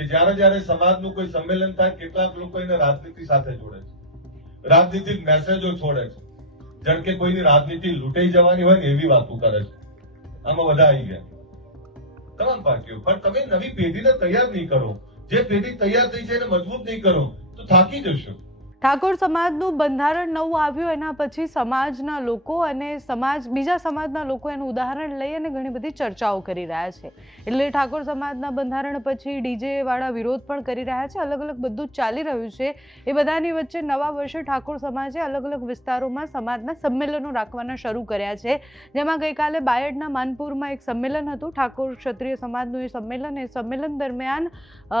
કે જ્યારે જ્યારે સમાજનું કોઈ સંમેલન થાય કેટલાક લોકો એને રાજનીતિ સાથે જોડે છે, રાજનીતિક મેસેજો છોડે છે, જેમ કે કોઈની રાજનીતિ લૂંટાઈ જવાની હોય ને એવી વાતો કરે છે. આમાં બધા આવી ગયા તમામ પાર્ટીઓ. પણ તમે નવી પેઢીને તૈયાર નહીં કરો, જે પેઢી તૈયાર થઈ છે એને મજબૂત નહીં કરો તો થાકી જશો. ઠાકોર સમાજનું બંધારણ નવું આવ્યું, એના પછી સમાજના લોકો અને બીજા સમાજના લોકો એનું ઉદાહરણ લઈ અને ઘણી બધી ચર્ચાઓ કરી રહ્યા છે. એટલે ઠાકોર સમાજના બંધારણ પછી ડીજે વાળા વિરોધ પણ કરી રહ્યા છે. અલગ અલગ બધું જ ચાલી રહ્યું છે. એ બધાની વચ્ચે નવા વર્ષે ઠાકોર સમાજે અલગ અલગ વિસ્તારોમાં સમાજના સંમેલનો રાખવાના શરૂ કર્યા છે. જેમાં ગઈકાલે બાયડના માનપુરમાં એક સંમેલન હતું, ઠાકોર ક્ષત્રિય સમાજનું એ સંમેલન દરમિયાન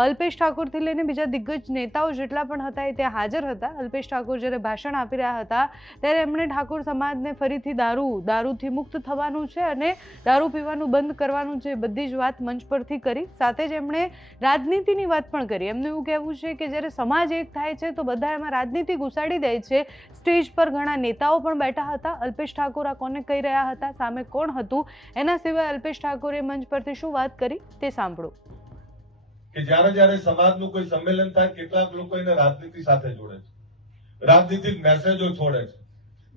અલ્પેશ ઠાકોરથી લઈને બીજા દિગ્ગજ નેતાઓ જેટલા પણ હતા એ ત્યાં હાજર હતા. અલ્પેશ ઠાકોર જ્યારે ભાષણ આપી રહ્યા હતા ત્યારે એમણે ઠાકોર સમાજને ફરીથી દારૂથી મુક્ત થવાનું છે અને દારૂ પીવાનું બંધ કરવાનું છે, બધી જ વાત મંચ પરથી કરી. સાથે જ એમણે રાજનીતિની વાત પણ કરી. એમનું એવું કહેવું છે કે જ્યારે સમાજ એક થાય છે તો બધા એમાં રાજનીતિ ઘુસાડી દે છે. સ્ટેજ પર ઘણા નેતાઓ પણ બેઠા હતા. અલ્પેશ ઠાકોર આ કોને કહી રહ્યા હતા, સામે કોણ હતું, એના સિવાય અલ્પેશ ઠાકોરે મંચ પરથી શું વાત કરી તે સાંભળો. કે જ્યારે જ્યારે સમાજનું કોઈ સંમેલન થાય કેટલાક લોકો એને રાજનીતિ સાથે જોડે છે, રાજનીતિક મેસેજો છોડે છે,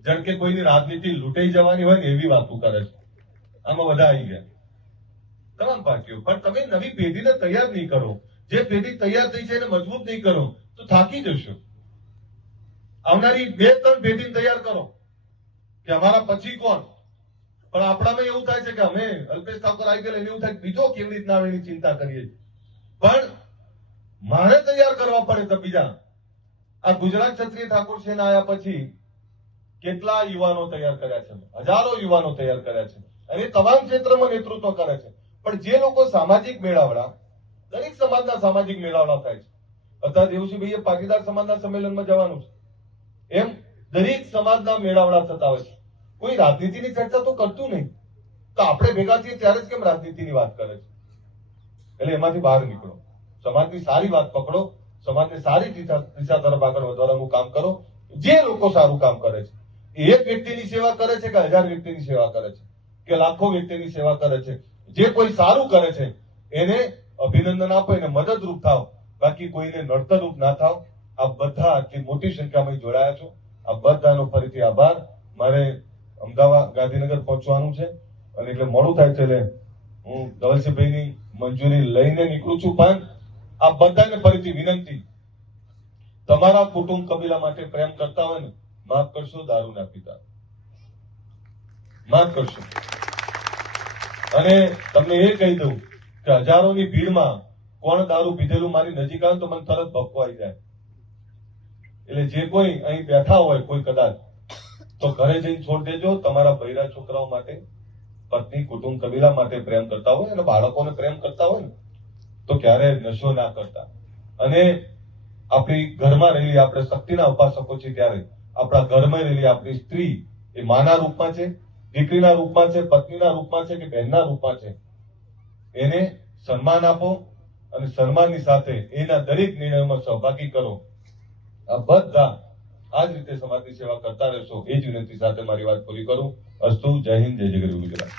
જેમ કે કોઈની રાજનીતિ લૂંટાઈ જવાની હોય ને એવી વાતો કરે છે. આમાં બધા આવી ગયા તમામ પાર્ટીઓ. પણ તમે નવી પેઢીને તૈયાર નહીં કરો, જે પેઢી તૈયાર થઈ છે એને મજબૂત નહીં કરો તો થાકી જશો. આવનારી 2-3 પેઢીને તૈયાર કરો કે અમારા પછી કોણ. પણ આપણામાં એવું થાય છે કે અમે અલ્પેશ ઠાકોર આવી ગયેલા એવું થાય બીજો કેવી રીતના આવે એની ચિંતા કરીએ. પણ મારે તૈયાર કરવા પડે તો બીજા. આ ગુજરાત ક્ષત્રિય ઠાકોર સેના આવ્યા પછી કેટલા યુવાનો તૈયાર કર્યા છે, હજારો યુવાનો તૈયાર કર્યા છે અને તમામ ક્ષેત્રમાં નેતૃત્વ કરે છે. પણ જે લોકો સામાજિક મેળાવડા, દરેક સમાજના સામાજિક મેળાવડા થાય છે. અત્યારે દેવસિંહભાઈએ પાટીદાર સમાજના સંમેલનમાં જવાનું છે, એમ દરેક સમાજના મેળાવડા થતા હોય છે. કોઈ રાજનીતિની ચર્ચા તો કરતું નહીં, તો આપણે ભેગા થઈએ ત્યારે જ કેમ રાજનીતિની વાત કરે છે. એટલે એમાંથી બહાર નીકળો, સમાજની સારી વાત પકડો, સમાજને સારી દિશા તરફ આગળ વધારવાનું કામ કરો. જે લોકો સારું કામ કરે છે, એક વ્યક્તિની સેવા કરે છે કે 1000 વ્યક્તિની સેવા કરે છે કે લાખો વ્યક્તિની સેવા કરે છે, જે કોઈ સારું કરે છે એને અભિનંદન આપો, એને મદદરૂપ થાવ, બાકી કોઈને નડતરરૂપ ના થાવ. આ બધા આટલી મોટી સંખ્યામાં જોડાયા છો, આ બધાનો ફરીથી આભાર. મારે અમદાવાદ ગાંધીનગર પહોંચવાનું છે અને એટલે મોડું થાય છે, એટલે હું ધવલસિંહભાઈની મંજૂરી લઈને નીકળું છું. પણ આ બધાને ફરીથી વિનંતી, તમારા કુટુંબ કબીલા માટે પ્રેમ કરતા હોય ને, માફ કરશો દારૂ ના પીતા, માફ કરશો. અને તમને એ કહી દઉં કે હજારોની ભીડમાં કોણ દારૂ પીધેલું મારી નજીક આવે તો મને તરત ભપકો આવી જાય. એટલે જે કોઈ અહીં બેઠા હોય કોઈ કદાચ તો ઘરે જઈને છોડ દેજો. તમારા બૈરા છોકરાઓ માટે, પત્ની, કુટુંબ કબીલા માટે પ્રેમ કરતા હોય અને બાળકોને પ્રેમ કરતા હોય ને તો ક્યારે નશો ના કરતા. અને આપણી ઘરમાં રહેલી, આપણે શક્તિના ઉપાસકો છે ત્યારે આપણા ઘરમાં રહેલી આપણી સ્ત્રી એ માના રૂપમાં છે, દીકરીના રૂપમાં છે, પત્નીના રૂપમાં છે કે બહેનના રૂપમાં છે, એને સન્માન આપો અને સન્માનની સાથે એના દરેક નિર્ણયોમાં સહભાગી કરો. આ બધા આ જ રીતે સમાજની સેવા કરતા રહેશો એ જ વિનંતી સાથે મારી વાત પૂરી કરું. અસ્તુ. જય હિન્દ, જય જય ગરવી ગુજરાત.